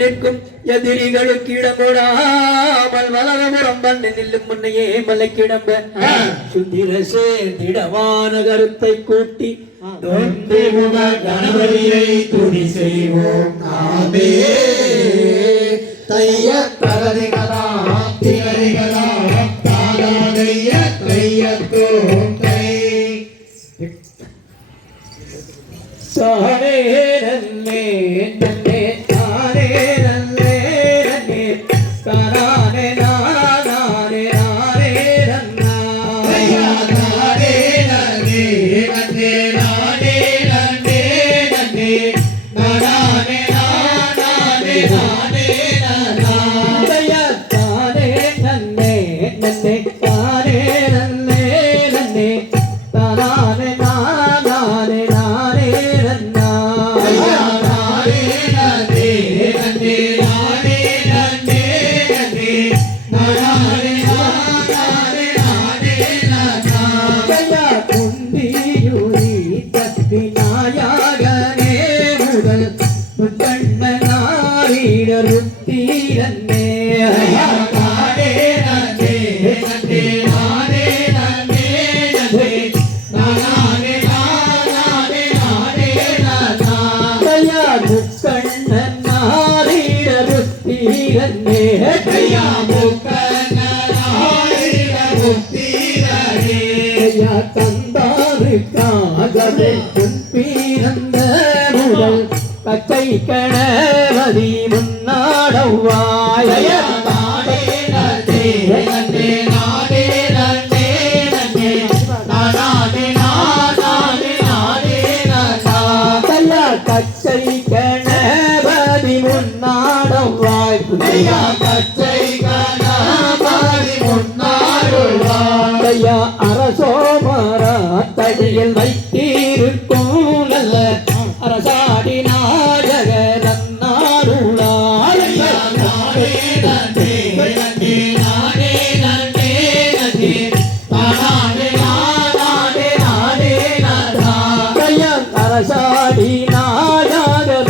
நிற்கும் எதிரிகளுக்கு இடமோடாமல் வளரபுறம் பண்ணி நில்லும் முன்னையே மலைக்கிடம்ப சுந்திர சேர்ந்திடமான கருத்தை கூட்டி கணபதியை துணி செய்வோம் நாமே தைய பிரகதிகளாம் திகதிகளாம் தாதைய கையத்தோம் கை சாரே நன்னே நன்னே சாரே நன்னே நன்னே தாரே நாரே நாரே நன்னா தாரே நன்னே நன்னே நாரே நன்னே நன்னே நாரே நாரே நாரே நன்னா தாரே நன்னே நன்னே தாரே நன்னே நன்னே தாரே நாரே நாரே நன்னா தாரே நன்னே நன்னே நாரே நன்னே நன்னே நாரே நாரே நாரே நன்னா குந்தியூரி தஸ்தி நாயகனே முதல் கண்ணனாரிடருத்தீரன்னே தாரே நன்னே நன்னே நாரே நன்னே நன்னே நாரே நாரே நாரே நன்னா தயா முக்கண்ணனாரிடருத்தீரன்னே கையா முக்கண்ணனாரிட முக்திரனே தயா தந்தாருக்காகவே பிறந்த முதல் பச்சை கணவதி முன்னாடவாய தாரே நன்னே நன்னே நாரே நன்னே நன்னே நாரே நாரே நாரே நன்னா தயா கச்சை கணவதி முன்னாடவாய் ஐயா பச்சை கணபதி முன்னாருள்வார் தயா அரசோமர தடியில் வைத்திருக்கும் நல்ல அரசாடி நாயக நன்னாருளாய் நாரே நன்னே நன்னே நாரே நன்னே நன்னே நாரே நாரே நாரே நன்னா தயா அரசாடி நாயக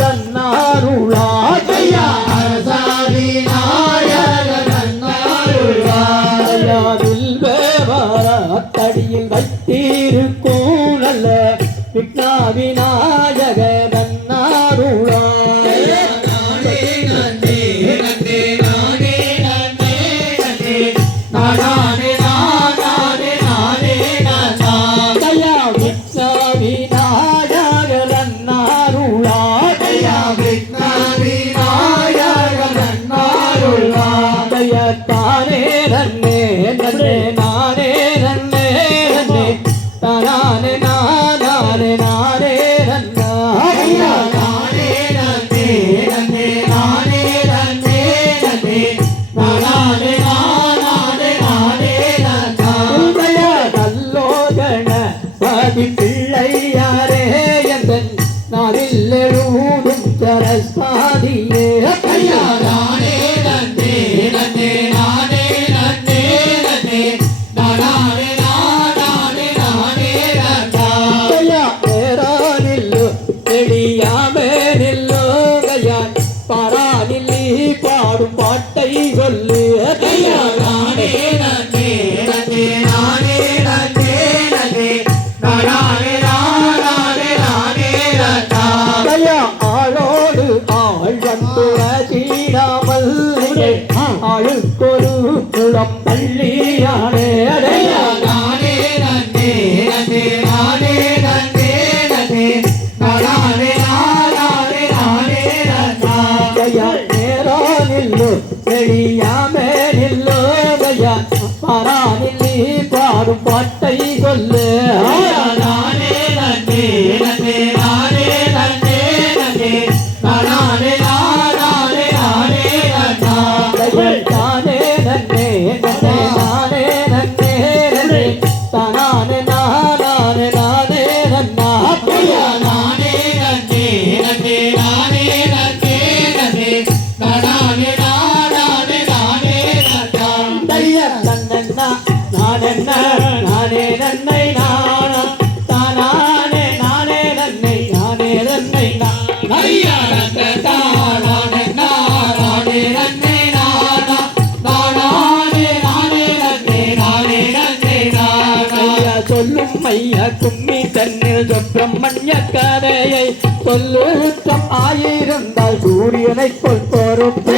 நன்னாருளாய் ஐயா அரசாதி நாயக நன்னாருள்வார் தயாவில் வேவர தடியில் வைத்திருக்கும் நல்ல விக்னாவிநாயக நன்னாருளாய் நாரே நன்னே நன்னே நாரே நன்னே நன்னே நாரே நாரே நாரே நன்னா தயா விக்னாவிநாயக நன்னாருளாய் ஐயா விக்னாவி நாயக நன்னாருள்வார் தயா தானே நன்னே நன்னே நானே நன்னே நன்னே தானே நானே நானே நன்னா ஐயா நாரே நன்னே நன்னே நாரே நன்னே நன்னே நாரே நாரே நாரே நன்னா உதய நல்லோகண பதி பிள்ளையாரே எந்தன் நாரில் எழுதும் சரஸ்வாதியே ஐயா நாரே நன்னே நன்னே நாரே நன்னே நன்னே நாரே நாரே நாரே நன்னா ஐயா நேரா நில்லு எளியாமே நில்லு கையான் பாரா நில்லி பாடும் பாட்டை சொல்லு ஐயா நாரே நன்னே நன்னே நாரே நன்னே நன்னே நாரே நாரே நாரே நன்னா ஐயா ஆளோடு ஆள் வந்து சீடாமல் ஆளுக்கொரு குளம் பள்ளியானே ஐயா அடையா நாரே நன்னே நன்னே நாரே நன்னே நன்னே நாரே நாரே நாரே நன்னா ஐயா நேரா நில்லு எளியாமே நில்லு ஐயா பாரா நில்லி பாடும் பாட்டை சொல்லு ஐயா நாரே நன்னே நன்னே நாரே நன்னே நன்னே நாரே நாரே நாரே நன்னா தானே நன்னே நன்னே நானே நன்னே நன்னே தானே நானே நானே நன்னா ஐயா நாரே நன்னே நன்னே நாரே சுப்பிரமணிய கதையை சொல்லுத்தம் ஆயிருந்தால் சூரியனை போல் பொறுப்பு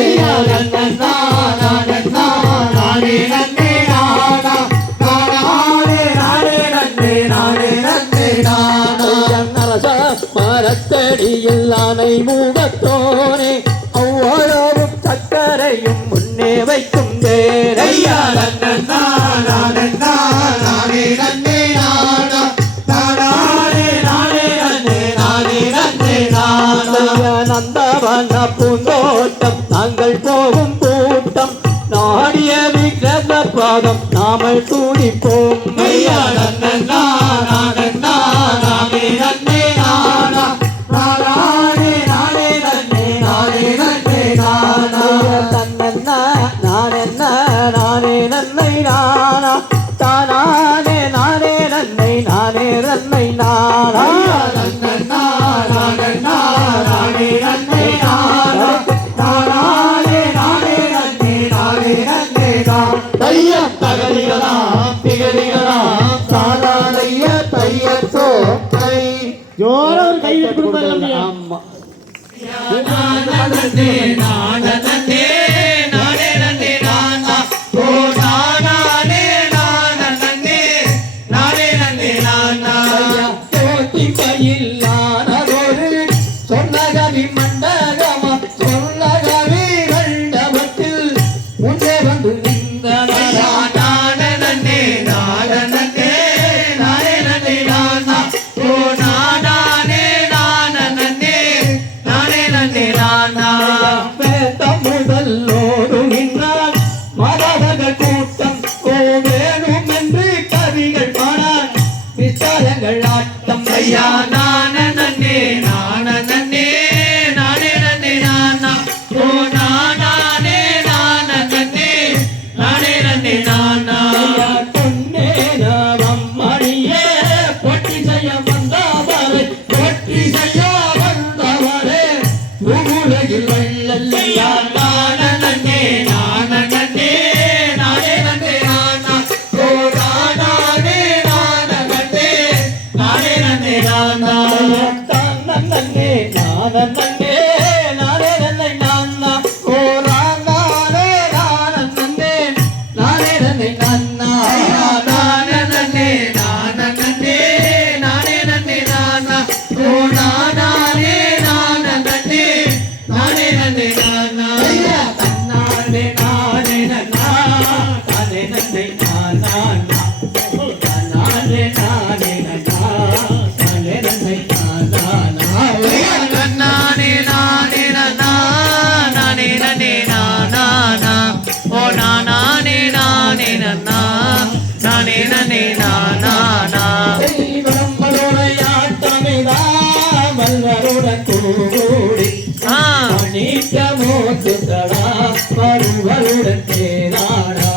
மரத்தடியில் ஆனை முகத்தோனே அவ்வளவு சக்கரையும் முன்னே வைக்கும் தேரையா நந்தவன பூந்தோட்டம் நாங்கள் போகும் கூட்டம் நாடிய விக்கிரத பாதம் நாமல் துடிப்போம் நானே நன்னை நானா தானே நானே நன்னை நானே நன்னை நானா ஜோர ஒரு கை கொடுத்தாங்க ஆமா சொன்னகவி மண்டகமா சொன்னகவி கண்டபத்தில் முன்னே வந்து முதல்லோடு நின்றான் மரபக கூட்டம் வேணும் என்று கவிகள் பாடான் விசாரங்கள் ஆட்டம் ஐயா வருவருடன் தேராடா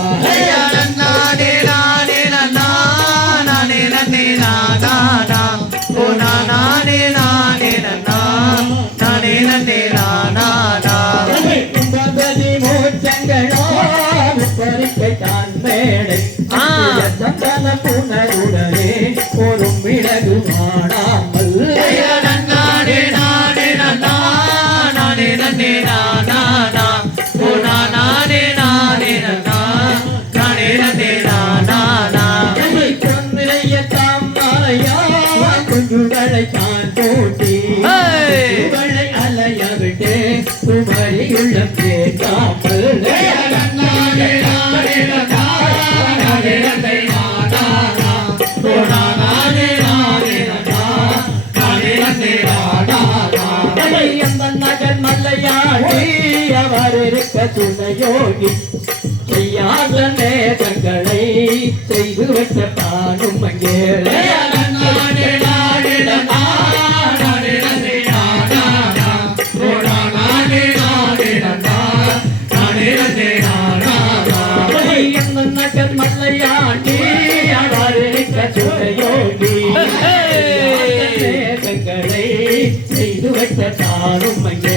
புனருடனே ஒரு விலகு மாடாமல் குஞ்சுகளை தான் போட்டி அலைய விட்டு குமரியுள்ள கேட்காமல் நகர் மல்லையாடி அவர் இருக்க துணையோடி செய்யாத நேரங்களை செய்து வைத்த தானும் அங்கே நகர் மல்லையாடி அவர் இருக்க துணையோடி நேரங்களை செய்து வைத்த தானும் அங்கே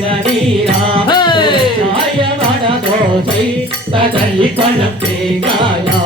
இளநீரா சாயமான தோசை தகை பழம் தேங்காயா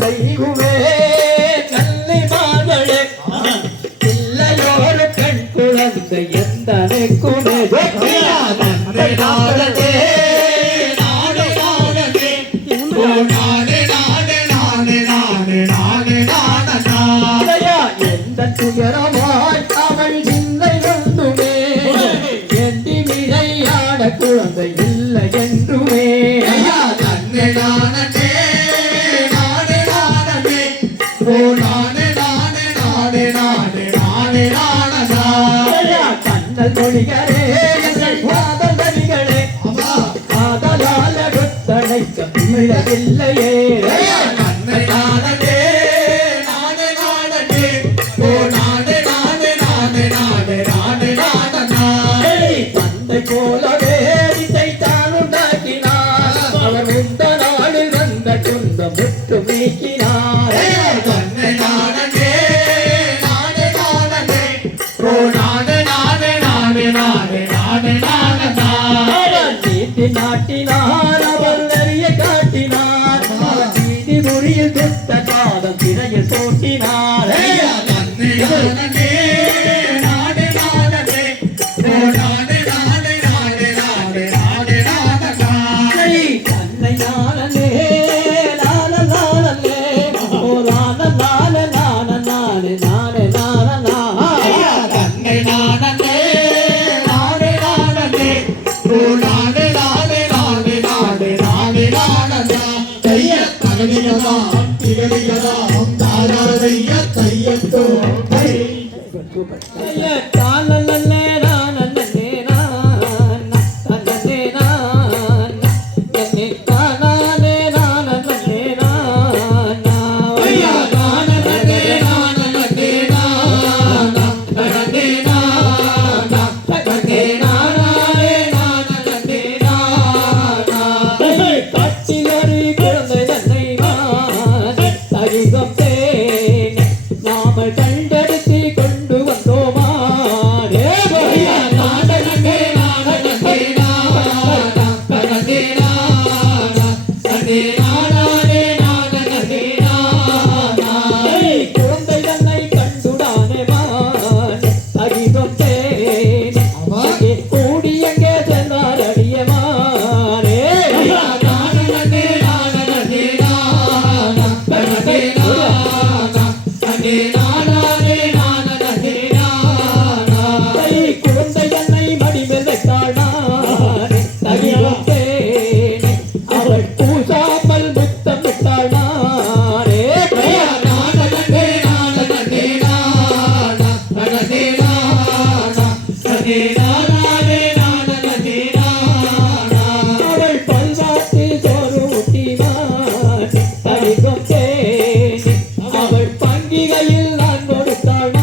செய்குவே நல்லை மாதளே பிள்ளையோரு பெண் குழந்தை எந்தனை குணே எந்த துயரமாய் அவள் சிந்தை வந்துமே எந்தி விளையாட குழந்தை இல்லை என்றுமே கண்ணல் மொழிகளே காதலால குத்தனைக்க பிழையில்லையே தந்தை போலவே இசை தான் உண்டாக்கினார் அவர் இந்த நாளில் வந்த துன்பம் விட்டு நீக்கினார் நாட்டினார் அவர் நிறைய காட்டினார் நீதி முறியில் துத்த காதம் திரையில் சோட்டினார் தன்னை நானே நான நானே ஓ நான நான நான நானே நானே நான தன்னை நானே நானே நானே ஓ நானே நானே நானே நானே நானே நானே தைய தகதிகதா திகதிகதா தாராதைய தையத்தோ தைய தானல்லே நானல்லே கண்டெடுத்து கொண்டு வந்தோமா குழந்தை தன்னை கண்டுடானே அதிகம் கூடி எங்கே சென்றார் அடியமானே குழந்தை தன்னை மடிமேல் வைத்தாள் அவள் பூசாமல் முத்தம் விட்டாள் அவள் பல்வாத்தி சோறு ஊட்டினான் அதிகம் அவள் பங்கிகையில் நான் கொடுத்தாள்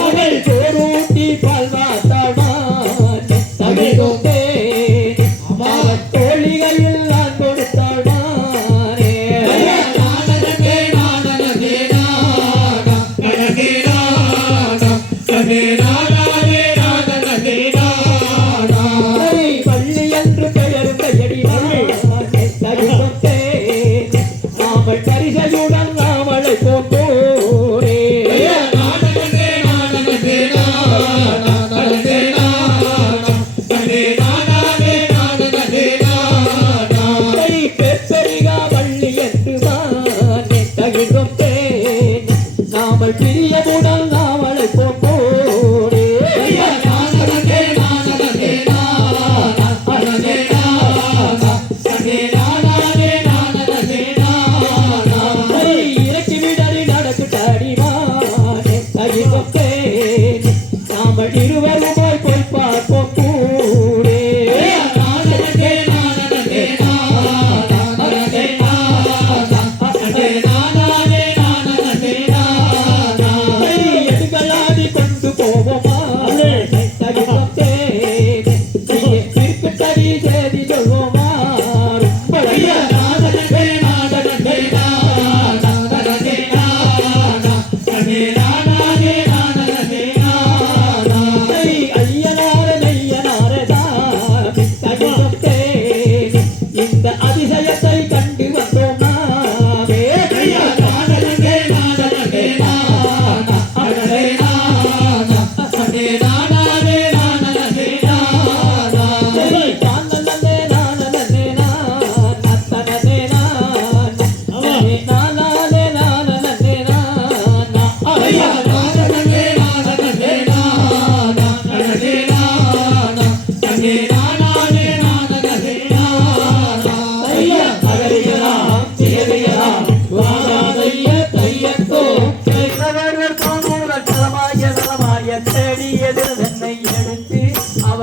அவள் சோறூட்டி பல்வாத்தாள் அதிகம் அவள் தோழிகையில் நான் கொடுத்தாள்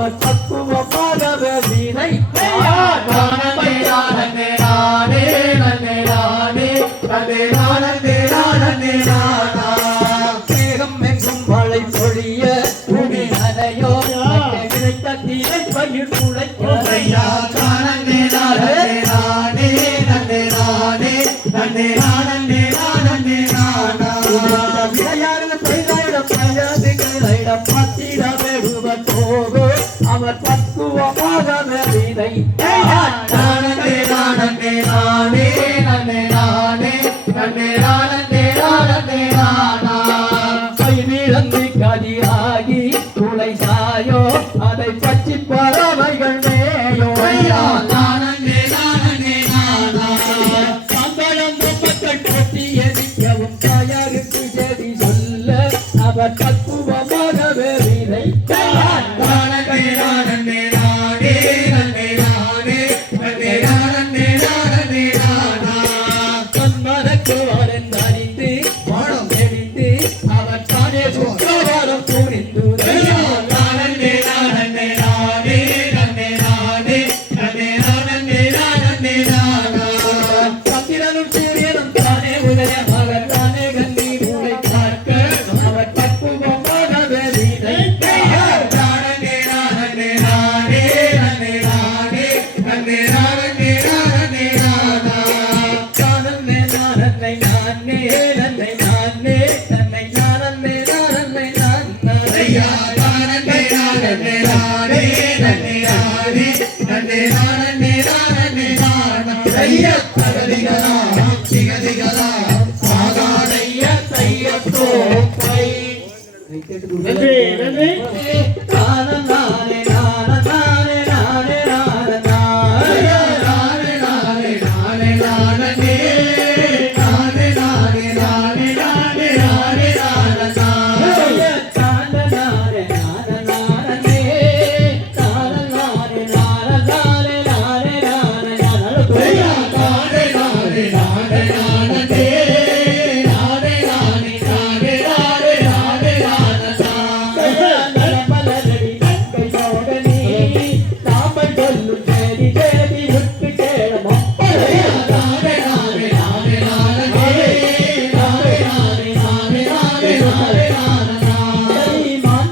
அவர் பக்குவமாகவே வீணை நானே நானே நானே நானே நானே நானே நானே நானே நானா மேகம் எங்கும் மழை பொழிய துணி நனையோ விளைத்த தீரை பயிர் ஐயா நானே நானே நானே நானே நானே நானே நானே நானே நானா விளையாடு பெய்தாயிடம் பயதிகளிடம் பத்திர வெறுவர் போகோ அவர் பக்குவமாகவே வீணை நானே நானே நானே நானே நானே நானே நானே நானே நானா கைவிழந்து கதிராகி துளை சாயோ அதை பற்றி பறவைகள் மேயோ ஐயா நானே நானே நானா சந்தனம் மக்கள் கொட்டி எதிர்க்கவும் தாயாருக்கு செடி சொல்ல அவர் பக்குவமாகவே வீணை நானே நானே நானே நானே நானே நானே நானே நானே நானா கண்மனக்கு வரன் அறிந்து வானம் தெரிந்து அவர் தானே சுற்றவாரம் புரிந்து ஐயா நானே நானே நானே நானே நானே நானே நானே நானே நானா சந்திரனும் சூரியனும் தானே உதய மகன் தானே கண்ணி மூளை பார்க்க அவர் பக்குவமாகவே வீணை நானே நானே நானே நானே நானே நானே நானே நானே நானா நானே நானே நானே நன்னை நானே நன்னை நானே நானே ஐயா நானே நானே நானே நானே நானே நானே நானே நானே நானே நானா ஐயா தகதிகலா திகதிகலா சாகாதைய செய்யத்தோ பை நன்றி நன்றி நானே நானே நானே நானே நானே ஐயா நானே நானே நானே நானே நானே நானே நானே நானே நானே நானா ஐயா நானே நானே நானே நானே நானே நானே நானே நானே நானே நானா ஐயா நானே நானே நானே நானே நானே நானே நானே நானே நானே நானா ஐயா நானே நானே நானே நானே நானே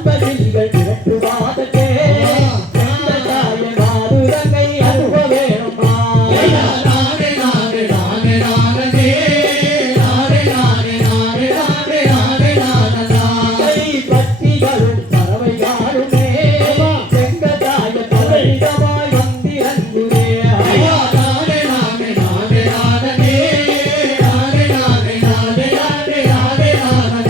நானே நானே நானே நானே நானா ஐயா நானே நானே நானே நானே நானே நானே நானே நானே நானே நானா ஐயா நானே நானே நானே நானே நானே நானே நானே நானே நானே நானா ஐயா நானே நானே நானே நானே நானே நானே நானே நானே நானே நானா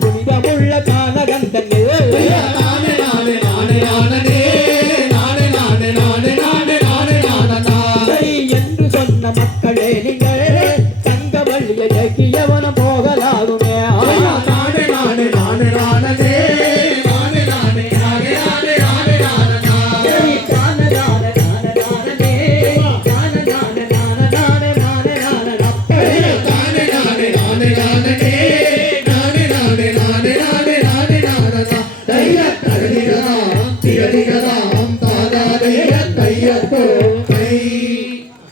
புனிதமுள்ள கானகந்தன் ஐயா நானே நானே நானே நானே நானே நானே நானே நானே நானே நானா என்று சொன்ன மக்களே நீங்கள் தங்க வழியை இயக்கியவன போகலாகுமே ஐயா நானே நானே நானே நானே நானே நானே நானே நானே நானே நானா ஐயா நானே நானே நானே நானே நானே நானே நானே நானே நானே நானா ஐயா தகதிகலாம் திகதிகலாம் தாதாதைய தையத்தோ கை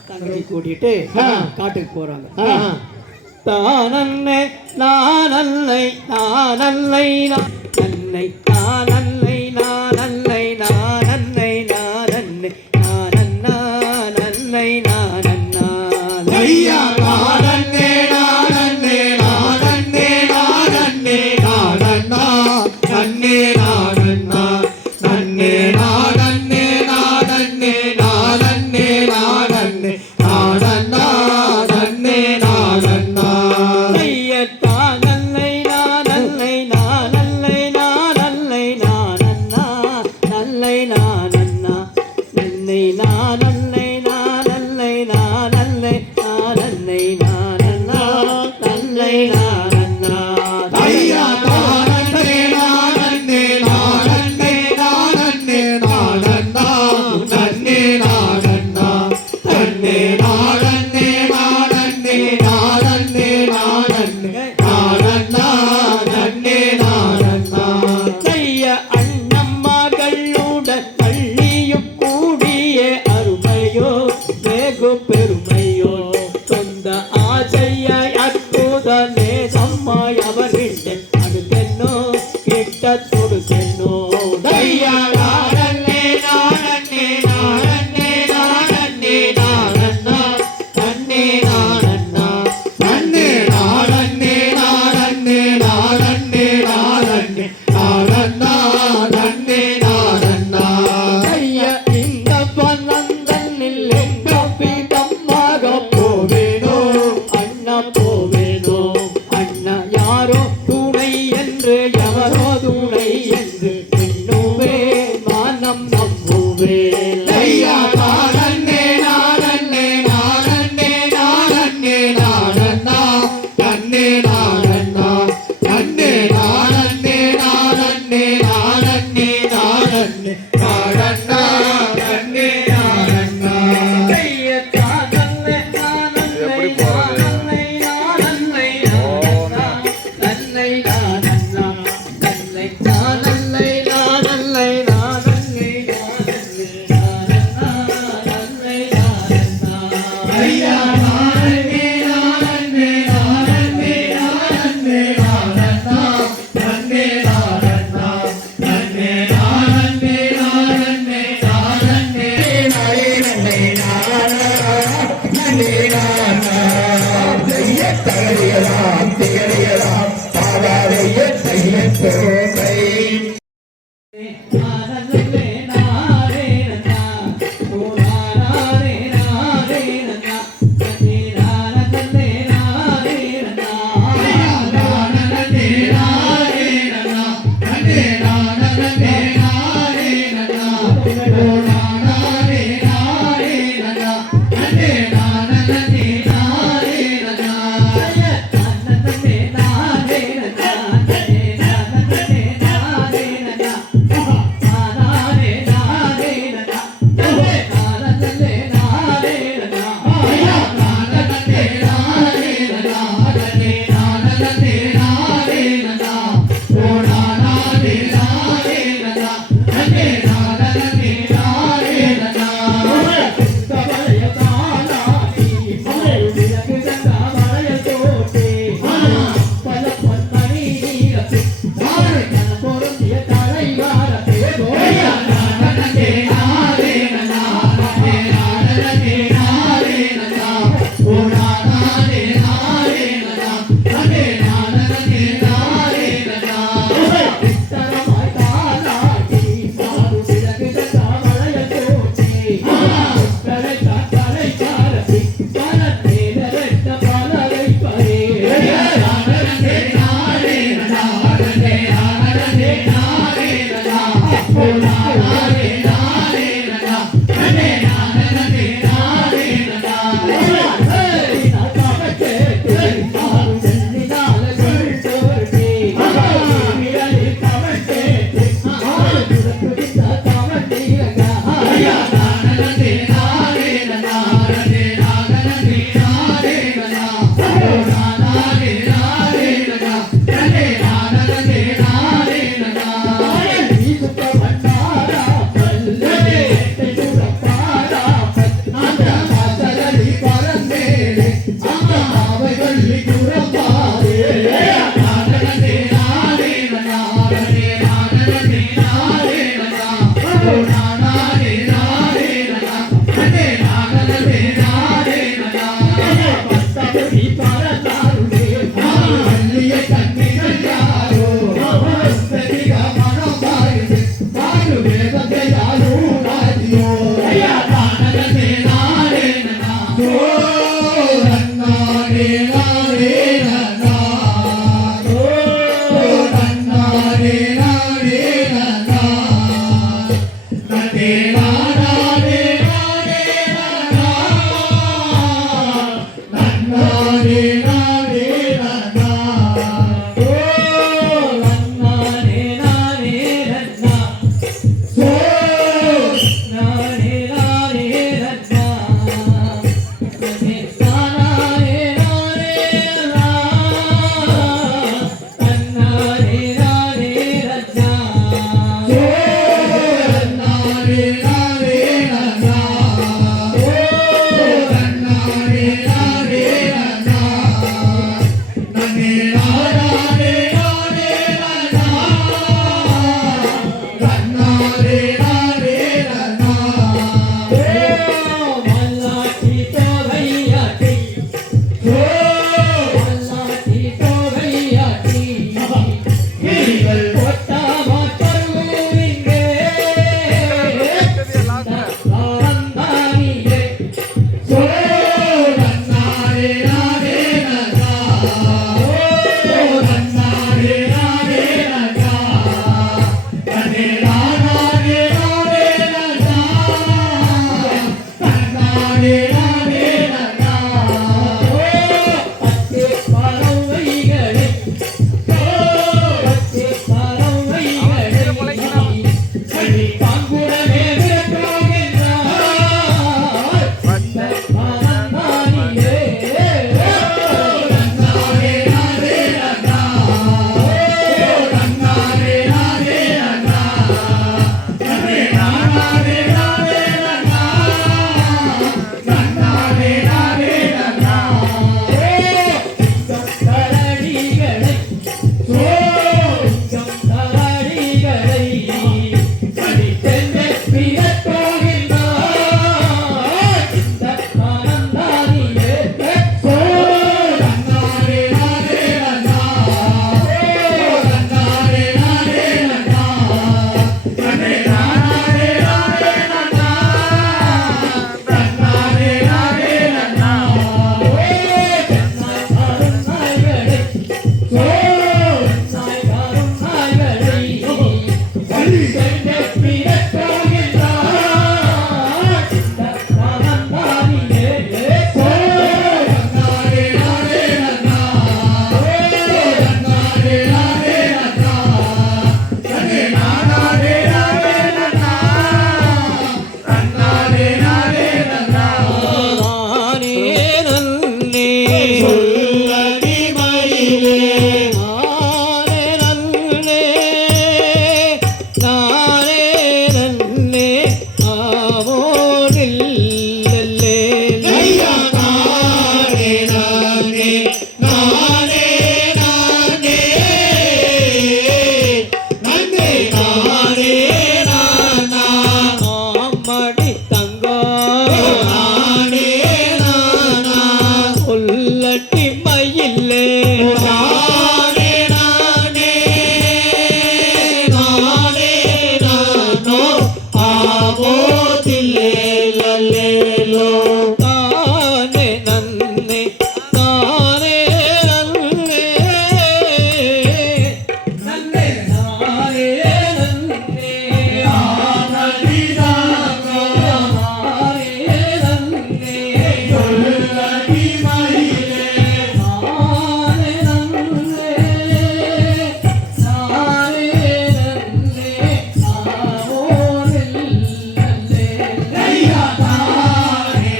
தங்கை கூட்டிட்டு காட்டுக்கு போறாங்க ஆ தானன்னை நானல்லை நானல்லை நன்னை நானல்லை நானல்லை நானன்னை நானன்னை நானன்னா நன்னை நானன்னா ஐயா நானே நானே நானே நானே நானன்னா நன்னே நானன்னா நன்னே நானே நானே நானே நானே நானன்னா நன்னே நானன்னா ஐயத்தானல்லை நானல்லை நானல்லை நானல்லை நானண்ணா நன்னை நானன்னை நானன்னை நானன்னை நானன்னை நானண்ணா நன்னை நானண்ணா ஐயா நானே நானே நானே நானே நானண்ணா நன்னே நானண்ணா நன்னே நானே நானே நானே நானே நானண்ணா நன்னே நானண்ணா கைய அண்ணம்மாகளுடன் பள்ளியும் கூடிய அருமையோ வெகு பெருமையோ சொந்த ஆசையாய் அற்புத நேசம்மாய் அவர்கிட்ட அடுத்தென்னோ கிட்ட தொடுத்தென்னோ ஐயா நானே நானே நானே நானே நானண்ணா நன்னே நானண்ணா நன்னே நானே நானே நானே நானே நானண்ணா நன்னே நானண்ணா கைய இந்த பன்னந்தனில் எங்க பீடமாக போவேனோ அண்ணா போவேனோ அண்ணா யாரோ துணை என்று எவரோ துணை என்று எண்ணுவே மானம் நம்புவே ஐயா நானே நானே நானே நானே நானண்ணா நன்னே நானண்ணா நன்னே நானே நானே நானே நானே நானண்ணா நன்னே நானண்ணா கைய தானன்னை நானன்னை நானன்னை நானன்னை நானன்னா நன்னை நானன்னா நன்னை நானன்னை நானன்னை நானன்னை நானன்னை நானன்னா நன்னை நன்னே நானே நானே நானா நன்னானே நானே நானா ஓ நன்னானே நானே நன்னா சோ நானே நானே நன்னா நன்னே நானே நானே நன்னா நன்னானே நானே நன்னா சோ நன்னானே நானே நானா ஓ நன்னானே நானே நானா நன்னே நானே நானே நானா நன்னானே நானே நானா மல்லாட்டி தோகையாட்டி சோ மல்லாட்டி தோகையாட்டி கிளிகள் ஒட்டாமா தருவீங்கே தாரந்தானியே சோ நன்னானே நானே நானா ஓ நன்னானே நானே நானா நன்னே நானே நானே நானா நன்னானே நானே நானா பச்சை பறவைகளே பச்சை பறவைகளே பாங்குடனே விரட்டுகின்றார் தாரந்தானியே நன்னானே நானே நானா ஓ நன்னானே நானே நானா நன்னே நானே நானே நானா நன்னானே நானே நானா கரடிகளை சோ கரடிகளை அடித்தென்று விரட்டுகின்றார் தாரந்தானியே சோ நன்னானே நானே நானா ஓ நன்னானே நானே நானா நன்னே நானே நானே நானா நன்னானே நானே நானா நாய்களை சோ நாய்காரும் நாய்களை அடித்தென்று விரட்டுகின்றார் தாரந்தானியே சோ நன்னானே நானே நானா ஓ நன்னானே நானே நானா நன்னே நானே நானே நானா நன்னானே நானே நானா நானே நன்னே சொல்லடி மயிலே நானே நன்னே நானே நன்னே ஆவோனில்லே ஐயா நானே நானே நானே நானே நன்னே நானே நானா ஆமடி தங்கா நானே நானா சொல்லட்டி மயிலே நானே நானே நானே நானோ ஆவோதில்லே லல்லேலோ நானே நன்னே நானே நன்னே நன்னே நானே நன்னே ஆனதிதானோ நானே நன்னே சொல்லடி மயிலே நானே நன்னே நானே நன்னே ஆவோனில்லே ஐயா நானே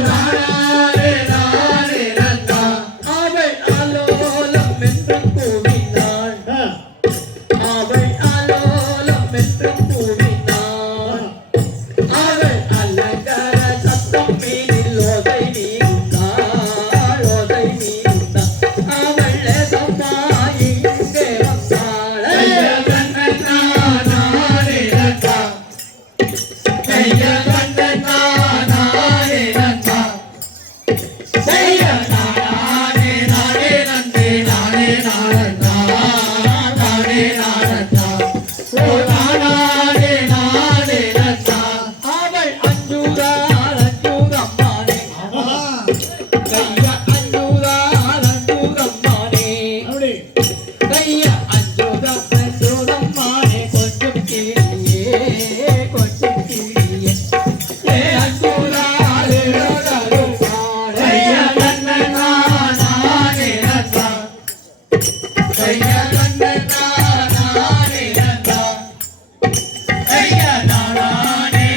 நானே நானே நன்னா அவள் ஆலோலம் என்று கூவினாள் அவள் ஆலோலம் என்று கூவினாள் அவள் அலங்கார சத்தம் மீதில் ஓதை நீந்தாள் ஓதை நீந்தாள் அவள் சம்மா இங்கே வந்தாள் ஐயா கண்ணனா நானே நன்னா ஐயா கண்ணனா நானே நன்னா ஐயா நானே நானே நன்னே நானே நானன்னா நானே நானன்னா ஓ நானே நானே நன்னா அவள் அஞ்சுதாள் அஞ்சுதம்மானே கையா அஞ்சுதாள் அஞ்சுதம்மானே அப்படி கையா அஞ்சுதம்மானே கொஞ்சம் கிளியே கொஞ்சம் கிளியே ஏ அஞ்சுதாள் எழுதருப்பாளே ஐயா கண்ணனா நானே நன்னா ஐயா கண்ணனா நானே நன்னா ஐயா நானே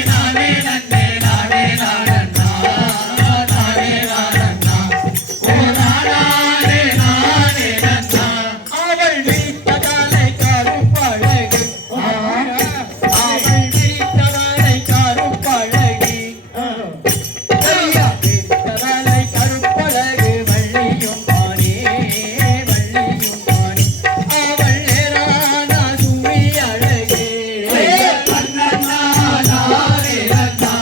நானே நன்னே நானே நானன்னா நானே நானன்னா ஓ நானே நானே நன்னா அவள் வீட்டதாலை கருப்பழகு அவள் வீட்டதாலை கருப்பழகி கையா வீட்டதாலை கருப்பழகு வள்ளியும் மானே வள்ளியும் மானே அவள் நேரான சுழி அழகே ஐயா கண்ணனா நானே நன்னா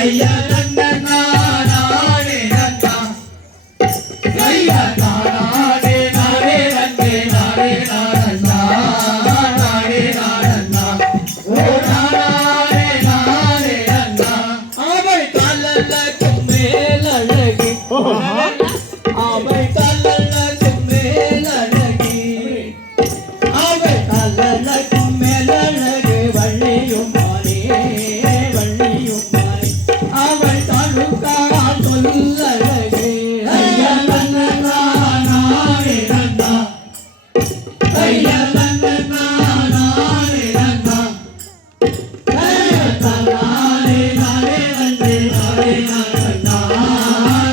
ஐயா கண்ணனா நானே நன்னா ஐயா நானே நானே நன்னே நானே நானன்னா நானே நானன்னா ஓ நானே நானே நன்னா அவள் கல்லலுக்கும் மேலழகி அவள் கல்லலுக்கும் மேலழகி அவள் கல்லலுக்கும் மேலழகு வள்ளியும் மானே வள்ளியும் மானே அவள் தழுக்கா சொல்லழகு ஐயா கண்ணனா நானே நன்னா ஐயா கண்ணனா நானே நன்னா ஐயா நானே நானே நன்னே நானே நானன்னா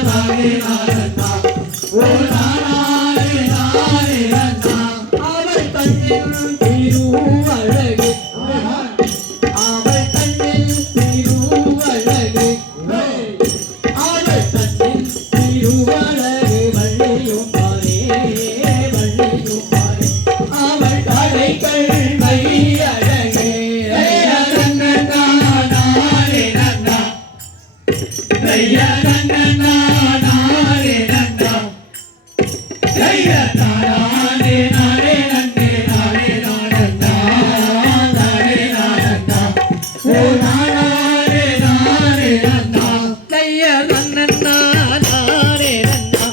நானே நானன்னா ஓ நானே நானே நன்னா அவள் கண்ணில் திருவழகு அவள் கண்ணில் திருவழகு அவள் கண்ணில் திருவழகு வள்ளியும் மானே வள்ளியும் மானே அவள் கடைகள் மையழகே ஐயா கண்ணனா நானே நன்னா ஐயா கண்ணனா நானே நன்னா ஐயா நானே நானே நன்னே நானே நானன்னா நானே நானன்னா ஓ நானே நானே நன்னா கைய தன்னன்னா நானே நன்னா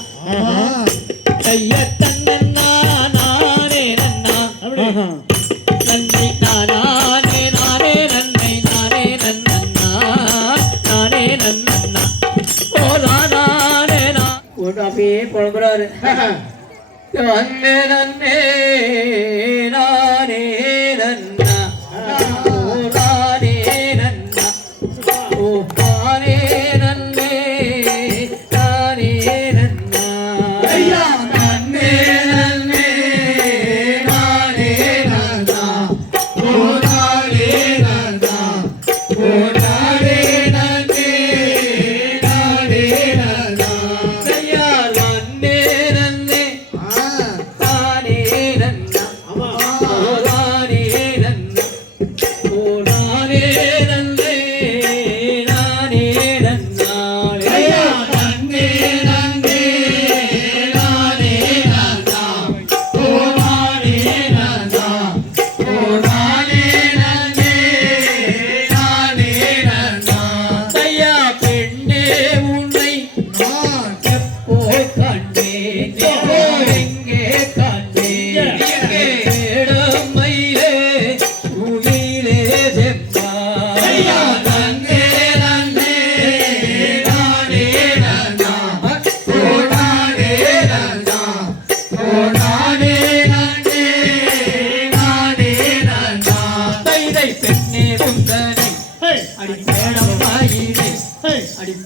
கைய தன்னன்னா நானே நன்னா நன்றி நானே நானே நன்மை நானே நன்னன்னா நானே நன்னன்னா ஓ நானே நான் போட்டு அப்படியே புலம்புறாரு நன்னே நன்னே நானே நன்னா ஓ நானே நன்னா ஓ நானே நன்னே நானே நன்னா ஐயா நன்னே நன்னே நானே நன்னா ஓ நானே நன்னா ஓ நானே நன்னே நானே நன்னா கையா நன்னே நன்னே நானே நன்னா ஓ நானே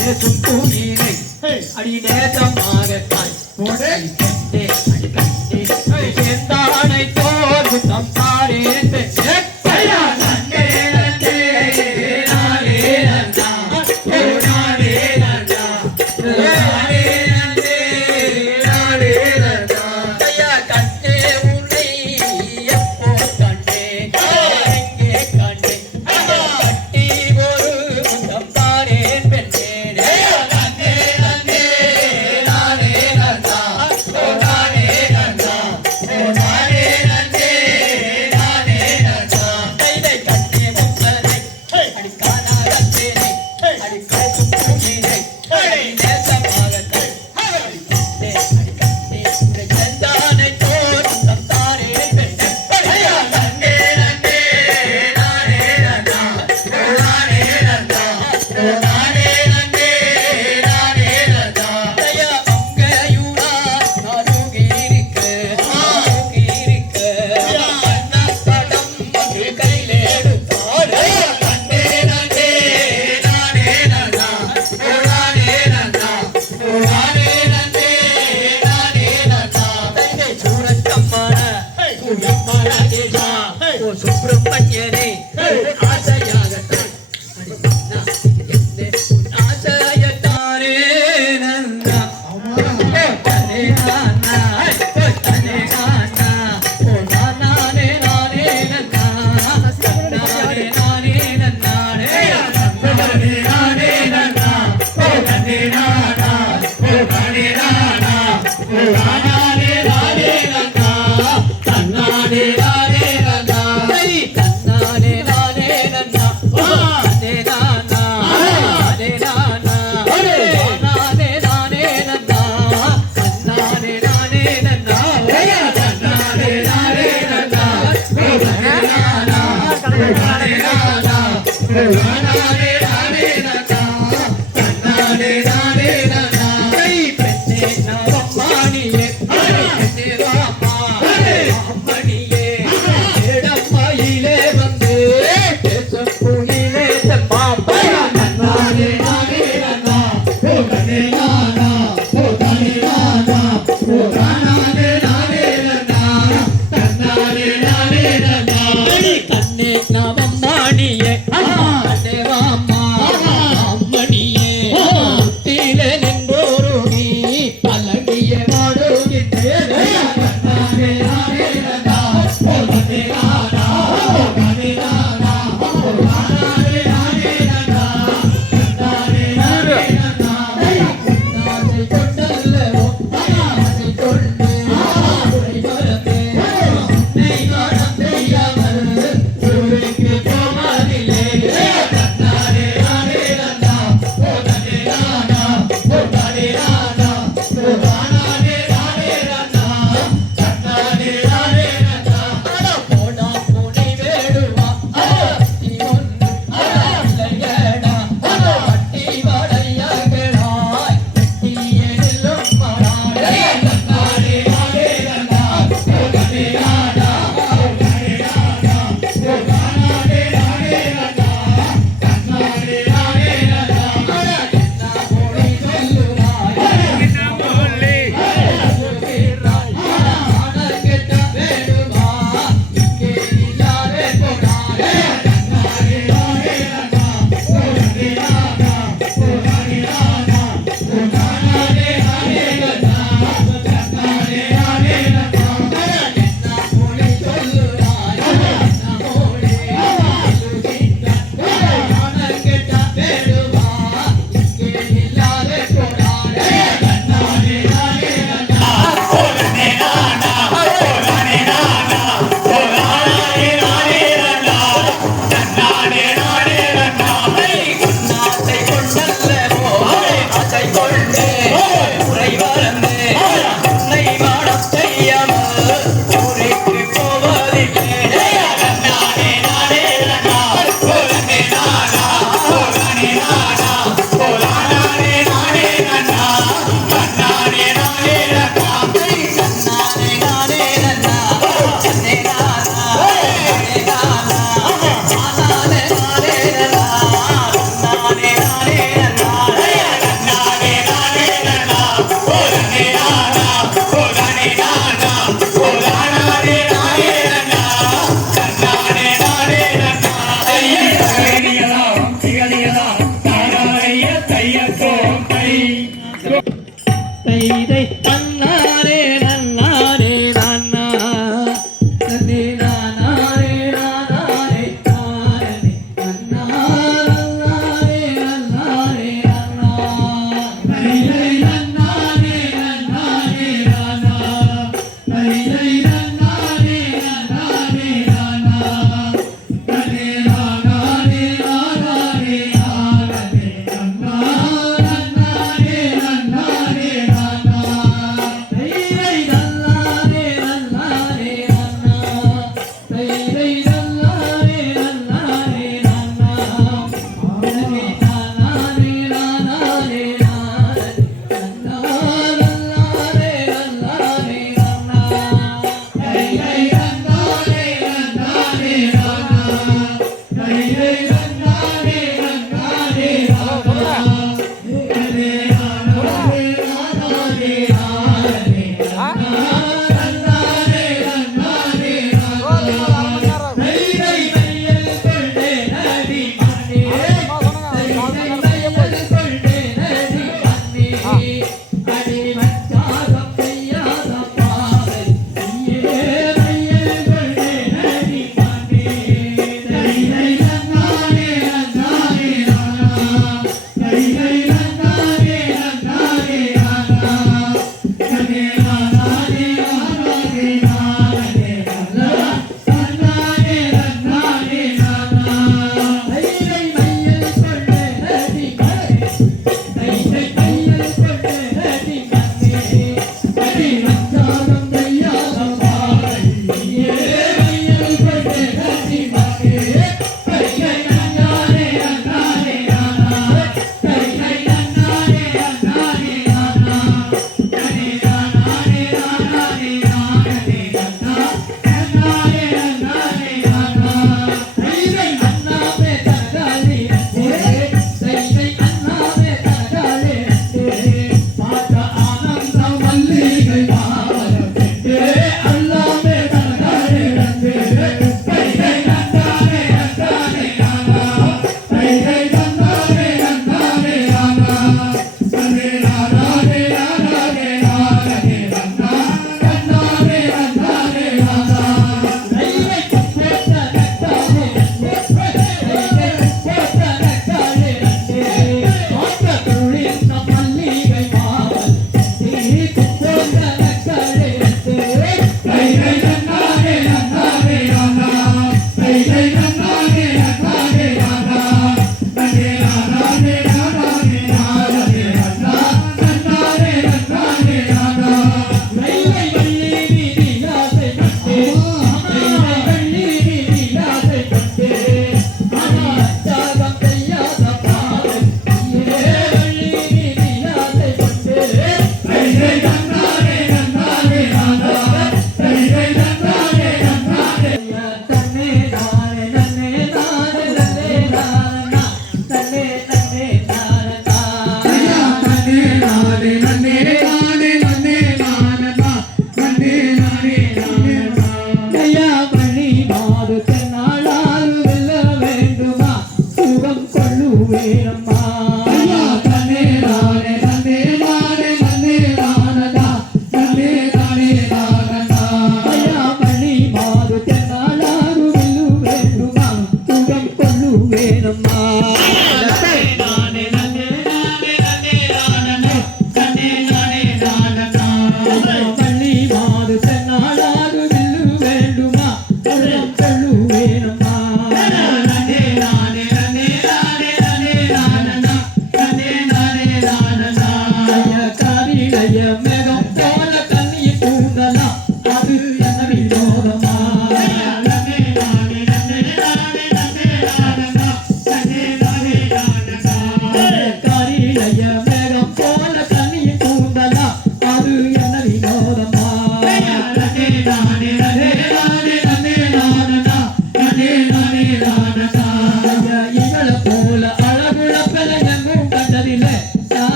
பேசும் பூயினை அடி நேசமாக தாய் போடு கண்டே அடி கண்டே சேர்ந்தானை தோல் முத்தம் தாரேன் பெற்றே நன்றே நன்றே நானே நன்றா ஓ நானே நன்றா நானே நன்றே நானே நன்றா ஐயா கண்டே உன்னை எப்போ கண்டே எங்கே கண்டே கட்டி ஒரு முத்தம் தாரேன் பெற்றே நன்றே நன்றே நானே நன்றா ஓ நானே நன்றா ஓ நானே நன்றே நானே நன்றா கைதை கண்டே முத்தனை அடி காணாதேனை அடி பேசும் பூமியை அடி நேசமாக அடி கண்டே அடி கண்டே உன்னை செந்தானை தோல் முத்தம் தாரேன் பெற்றே ஐயா நன்றே நன்றே நானே நன்றா ஓ நானே நன்றா ஓ நானே நன்றே நானே நன்றா ஐயா அங்கையூரா நானுகிரிக்க அண்ணா படம் வந்து கையிலே எடுத்தார் நன்றே நன்றே நானே நன்றா ஓ நானே நன்றா ஓ நானே நன்றே நானே நன்றா தைதை சூரத்தம்மான சூரம்மன தேசா ஓ சுப்பிரமணியனே ஆசையாகத்தான் ஆசையத்தானே நந்தா தனே நானா தனே நானா ஓ நானே நானே நந்தா நானே நானே நந்தானே நானே நானே நந்தா ஓ தனே நானா ஓ தனே நானா ஓ நானே நானே நந்தா தன்னானே நானே நந்தா தன்னானே நானே நந்தா ஓ தனே நானா தனே நானா நானே நானே நந்தா தன்னானே நானே நந்தா ஓ தன்னானே நானே நந்தா ஓ தனே நானா ஓ தனே நானா ஓ நானே நானே நந்தா தன்னானே நானே நந்தா கை பெற்றே நவமானியே பெற்றே ராமா அம்மணியே இடம்மையிலே வந்து பேசும் பூயிலே பாப்பா நானே நானே நந்தா ஓ தனே நானா ஓ தனே நானா ஓ நானே நானே நந்தா தன்னானே நானே நந்தா கண்ணே நவமானியே கண்ணே ராமா அம்மணியே முத்திலே நின்று தை தன்னாரே நன்னாரே நானா நன்னே நானாரே நானாரே நானே நன்னா நன்னாரே நன்னாரே நன்னா தை தை நன்னாரே நன்னாரே நானா தை தை நன்னாரே நன்னாரே நானா நன்னே நானாரே நானாரே நானே நன்னா நன்னாரே நன்னாரே நானா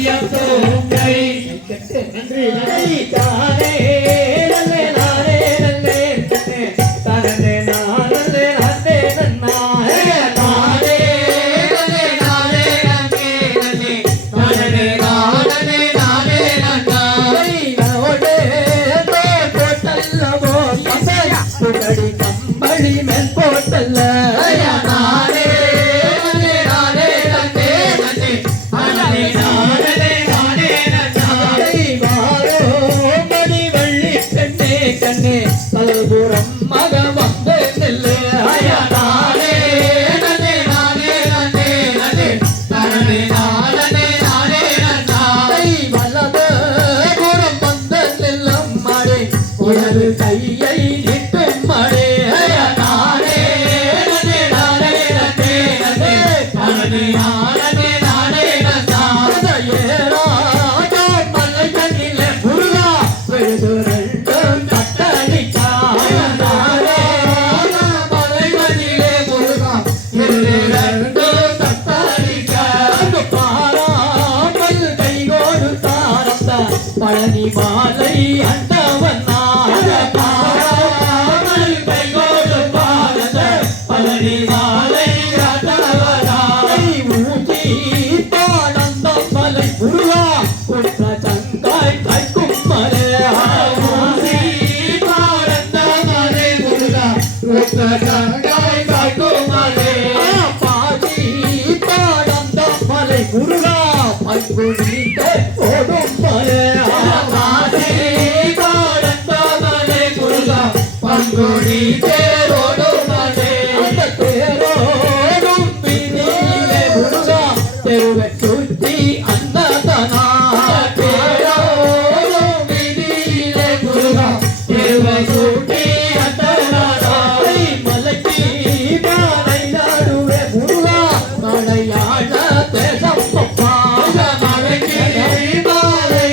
ஐயப்போம் கை நன்றி நன்றி தானே நல்லே நானே நல்லே தானே நானே நானே நன்னா நானே நானே நானே நானே நானே நானே நானே புகடி கம்பளி மேல் போட்டல்ல நானே நானே நானே நானே நானே நானே நானே வாரோ மணி வள்ளி கண்ணே கண்ணே பலபுரம் மக வந்து நெல்லு நானே நானே நானே நானே நானே நானே நானே வலது புறம் வந்த நெல்லும் மாடே உனது கையை நிட்டும் மாடே நானே நானே நானே நானே நானே நானே நானே ஏராஜா மலை கண்ணில முருகா வெறுது ரெண்டும் தட்டடிச்சா மலைமணிலே முருகா பாராமல் கைகோடு தாரத்த பழனி மாலை அண்டவன்னா பாராமல் கைகோடு பாரத பழனி மாலை காத்தவராய் ஊட்டி பாடந்த மலை முருகா குற்ற சங்காய் கைக்கும் மலை ஊசி பாரந்த மலை முருகா உத்தரங்காய் காக்குமலே பாடி பாடந்த மலை முருகா பங்குனித்த ஓடும் மலை மாசி பாரந்த மலை முருகா பங்குனி தேரோடு மலே அந்த தேரோடும் வீதியிலே முருகா தெருவை சுற்றி அன்னதனா தேரோடும் வீதியிலே முருகா தேவை சூட்டி அந்தனாய் மலைக்கு மாலை நாடுவே முருகா மலையாள தேசம் பப்பா மலைக்கு மாலை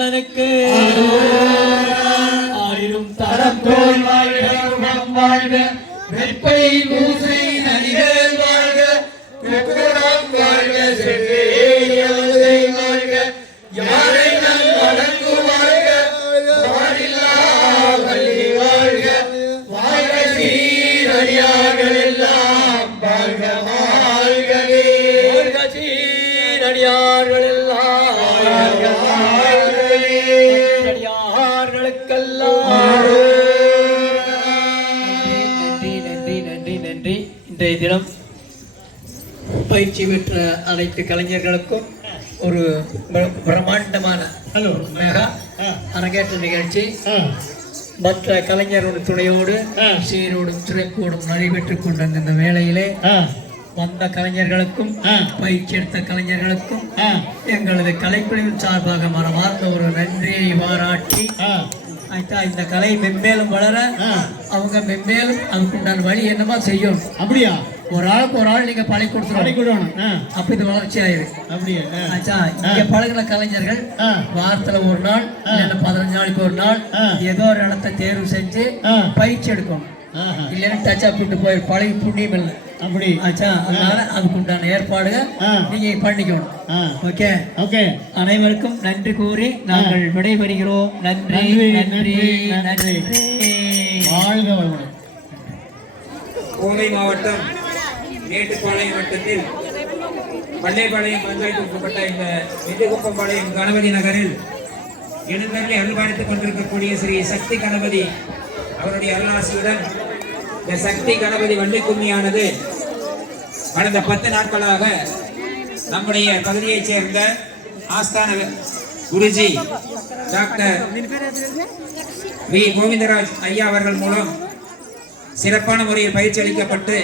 பாலனுக்கு ஆயிரம் தரம் தோல் வாழ்க முகம் வாழ்க வெப்பை பூசை நடிகர் வாழ்க வெக்குடம் வாழ்க செவ்வேலை வாழ்க யாரை நல் வணங்கு வாழ்க வாழில்லா வள்ளி வாழ்க வாழ்க சீரடியார்கள் எல்லாம் வாழ்க வாழ்கவே வாழ்க சீரடியார்கள் எல்லாம் வாழ்க வாழ்கவே அடியார்களுக்கெல்லாம் நன்றி. இன்றைய தினம் பயிற்சி பெற்ற அனைத்து கலைஞர்களுக்கும் ஒரு பிரம்மாண்டமான மெகா அரங்கேற்ற நிகழ்ச்சி மற்ற கலைஞரோட துணையோடு சீரோடும் சிறப்போடும் நடைபெற்றுக் கொண்டிருந்த இந்த வேளையிலே வந்த கலைஞர்களுக்கும் பயிற்சி எடுத்த கலைஞர்களுக்கும் எங்களது கலைக்குழுவின் சார்பாக மனமார்ந்த ஒரு நன்றியை பாராட்டி இந்த கலை மென்மேலும் வளர அவங்க மென்மேலும் அதுக்குண்டான வழி என்னமா செய்யணும். அப்படியா? ஒரு ஆள் நீங்க பழி கொடுத்துடணும். அப்ப இது வளர்ச்சி ஆயிருக்கு. அப்படியே இங்க பழகின கலைஞர்கள் வாரத்துல ஒரு நாள் 15 நாளைக்கு ஒரு நாள் ஏதோ ஒரு இடத்தை தேர்வு செஞ்சு பயிற்சி எடுக்கணும். இல்லைன்னா டச் அப்பிட்டு போய் பழகி புண்ணியம் இல்லை. அப்படி அதனால அதுக்கு உண்டான ஏற்பாடுகள் நீங்க பண்ணிக்கணும். Okay okay. அனைவருக்கும் நன்றி கூறி நாங்கள் விடைபெறுகிறோம். நன்றி நன்றி நன்றி. வாழ்க வளமுடன். கோவை மாவட்டம் மேட்டுப்பாளையம் வட்டத்தில் பள்ளைப்பாளையம் பஞ்சாயத்து உட்பட்ட இந்த நெடுகுப்பம்பாளையம் கணபதி நகரில் எழுந்தருளி அருள்பாலித்துக் கொண்டிருக்கக்கூடிய ஸ்ரீ சக்தி கணபதி அவருடைய அருளாசியுடன் இந்த சக்தி கணபதி வள்ளி கும்மியானது கடந்த 10 நாட்களாக நம்முடைய பகுதியைச் சேர்ந்த ஆஸ்தான குருஜி டாக்டர் வி கோவிந்தராஜ் ஐயா அவர்கள் மூலம் சிறப்பான முறையில் பயிற்சி அளிக்கப்பட்டு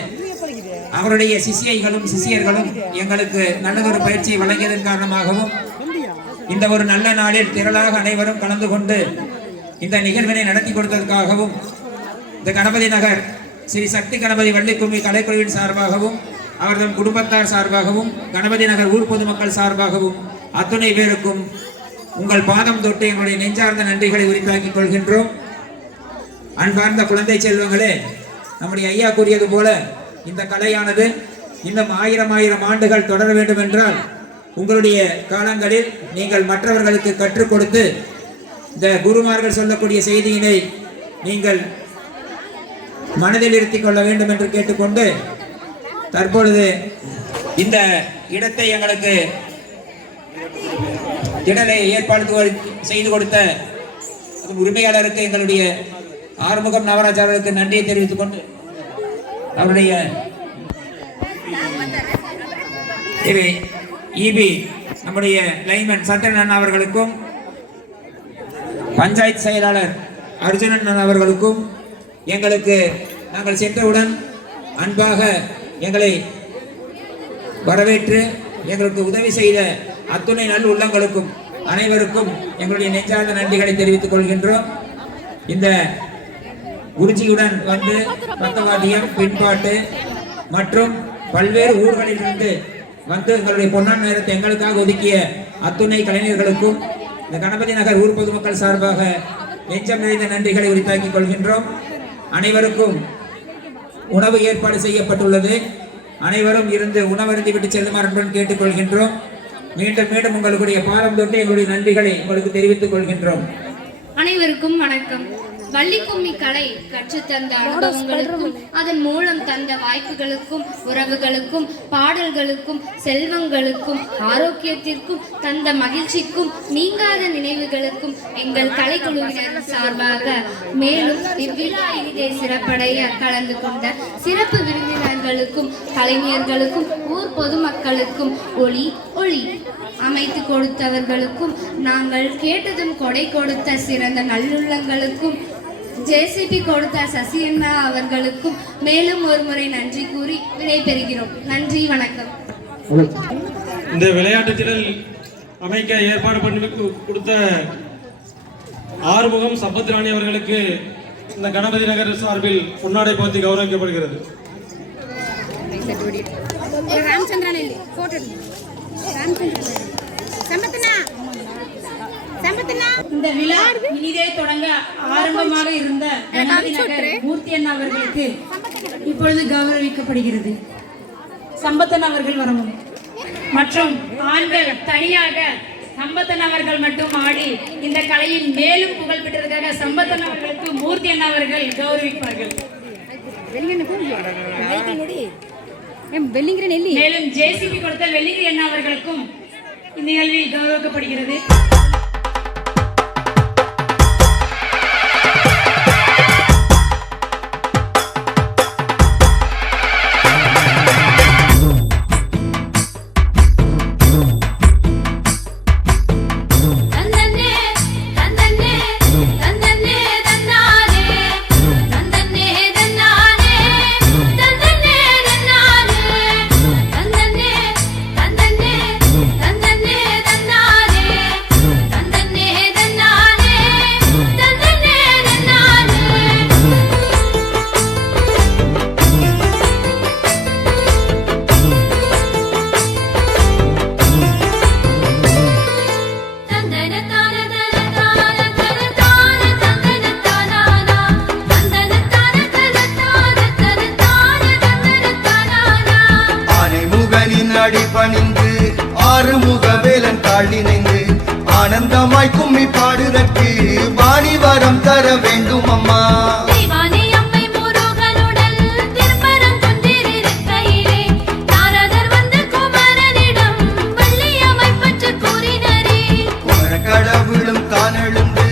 அவருடைய சிஷியைகளும் சிஷியர்களும் எங்களுக்கு நல்லதொரு பயிற்சியை வழங்கியதன் காரணமாகவும் இந்த ஒரு நல்ல நாளில் திரளாக அனைவரும் கலந்து கொண்டு இந்த நிகழ்வினை நடத்தி கொடுத்ததற்காகவும் இந்த கணபதி நகர் ஸ்ரீ சக்தி கணபதி வள்ளிக்கும்மி கலைக்குழுவின் சார்பாகவும் அவர்தம் குடும்பத்தார் சார்பாகவும் கணபதி நகர் ஊர் பொதுமக்கள் சார்பாகவும் அத்துணை பேருக்கும் உங்கள் பாதம் தொட்டு எங்களுடைய நெஞ்சார்ந்த நன்றிகளை உரித்தாக்கிக் கொள்கின்றோம். அன்பார்ந்த குழந்தை செல்வங்களே, நம்முடைய ஐயா கூறியது போல இந்த கலையானது இன்னும் 1000 ஆண்டுகள் தொடர வேண்டும் என்றால் உங்களுடைய காலங்களில் நீங்கள் மற்றவர்களுக்கு கற்றுக் கொடுத்து இந்த குருமார்கள் சொல்லக்கூடிய செய்தியினை நீங்கள் மனதில் இருத்திக் கொள்ள வேண்டும் என்று கேட்டுக்கொண்டு தற்பொழுது இந்த இடத்தை எங்களுக்கு திடலை ஏற்பாடு செய்து கொடுத்த உரிமையாளருக்கு எங்களுடைய ஆறுமுகம் நவராஜாருக்கு நன்றியை தெரிவித்துக் கொண்டு அவருடைய இபி நம்முடைய லைன்மேன் சட்டனன் அவர்களுக்கும் பஞ்சாயத்து செயலாளர் அர்ஜுனன் அவர்களுக்கும் எங்களுக்கு நாங்கள் சென்றவுடன் அன்பாக எங்களை வரவேற்று எங்களுக்கு உதவி செய்த அத்துணை நல் உள்ளங்களுக்கும் அனைவருக்கும் எங்களுடைய நெஞ்சார்ந்த நன்றிகளை தெரிவித்துக் கொள்கின்றோம். இந்த குருஜியுடன் வந்து பக்கவாத்தியம், பின்பாட்டு மற்றும் பல்வேறு ஊர்களிலிருந்து வந்து எங்களுடைய பொன்னான் நேரத்தை எங்களுக்காக ஒதுக்கிய அத்துணை கலைஞர்களுக்கும் இந்த கணபதி நகர் ஊர் பொதுமக்கள் சார்பாக நெஞ்சம் நிறைந்த நன்றிகளை உரித்தாக்கிக் கொள்கின்றோம். அனைவருக்கும் உணவு ஏற்பாடு செய்யப்பட்டுள்ளது. அனைவரும் இருந்து உணவருந்தி விட்டு செல்லுமாறு என்று கேட்டுக்கொள்கின்றோம். மீண்டும் மீண்டும் உங்களுடைய பாதம் தொட்டு எங்களுடைய நன்றிகளை உங்களுக்கு தெரிவித்துக் கொள்கின்றோம். அனைவருக்கும் வணக்கம். வள்ளிக்கும்மி கலை கற்றுத்தந்த அனுபவங்களுக்கும் அதன் மூலம் தந்த வாய்ப்புகளுக்கும் உறவுகளுக்கும் பாடல்களுக்கும் செல்வங்களுக்கும் ஆரோக்கியத்திற்கும் தந்த மகிழ்ச்சிக்கும் நீங்காத நினைவுகளுக்கும் எங்கள் கலைக்குழுவினர் சார்பாக மேலும் இவ்விழா இனிதே சிறப்படைய கலந்து கொண்ட சிறப்பு விருந்தினர்களுக்கும் கலைஞர்களுக்கும் ஊர் பொதுமக்களுக்கும் ஒளி அமைத்து கொடுத்தவர்களுக்கும் நாங்கள் கேட்டதும் கொடை கொடுத்த சிறந்த நல்லுள்ளங்களுக்கும் ஜேசிபி கொடுத்த சசியண்ணா அவர்களுக்கும் மேலும் ஒரு முறை நன்றி கூறி விடைபெறுகிறோம். நன்றி, வணக்கம். இந்த விளையாட்டு திடல் அமைக்க ஏற்பாடு பண்ணி கொடுத்த ஆறுமுகம் சம்பத்ராணி அவர்களுக்கு இந்த கணபதி நகர் சார்பில் பொன்னாடை போர்த்தி கௌரவிக்கப்படுகிறது. ராமச்சந்திரன் இந்த விழா இனிதே தொடங்க ஆரம்பமாக இருந்த கணபதி நகர் மூர்த்தி அண்ணா அவர்களுக்கு இப்பொழுது கௌரவிக்கப்படுகிறது. சம்பத்தன் அவர்கள் வரவும் மற்றும் ஆண்கள் தனியாக சம்பத்தன் அவர்கள் மட்டும் ஆடி இந்த கலையின் மேலும் புகழ் பெற்றதற்காக சம்பத்தன் அவர்களுக்கு மூர்த்தி அண்ணா அவர்கள் கௌரவிப்பார்கள். மேலும் ஜேசிபி கொடுத்த வெள்ளிங்கிரி அண்ணா அவர்களுக்கும் இந்நிகழ்வில் கௌரவிக்கப்படுகிறது. அடிபணிந்து ஆறுமுகவேலன் கால் நினைந்து ஆனந்தமாய் கும்மி பாடுதற்கு வாணி வரம் தர வேண்டும் அம்மா. கடவுளும் தானெழுந்து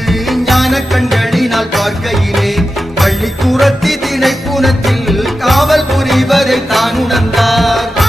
ஞான கண்களினால் பார்க்கையிலே பள்ளி கூறத்தி திணை பூனத்தில் காவல் புரிவதை தான் உணர்ந்தார்.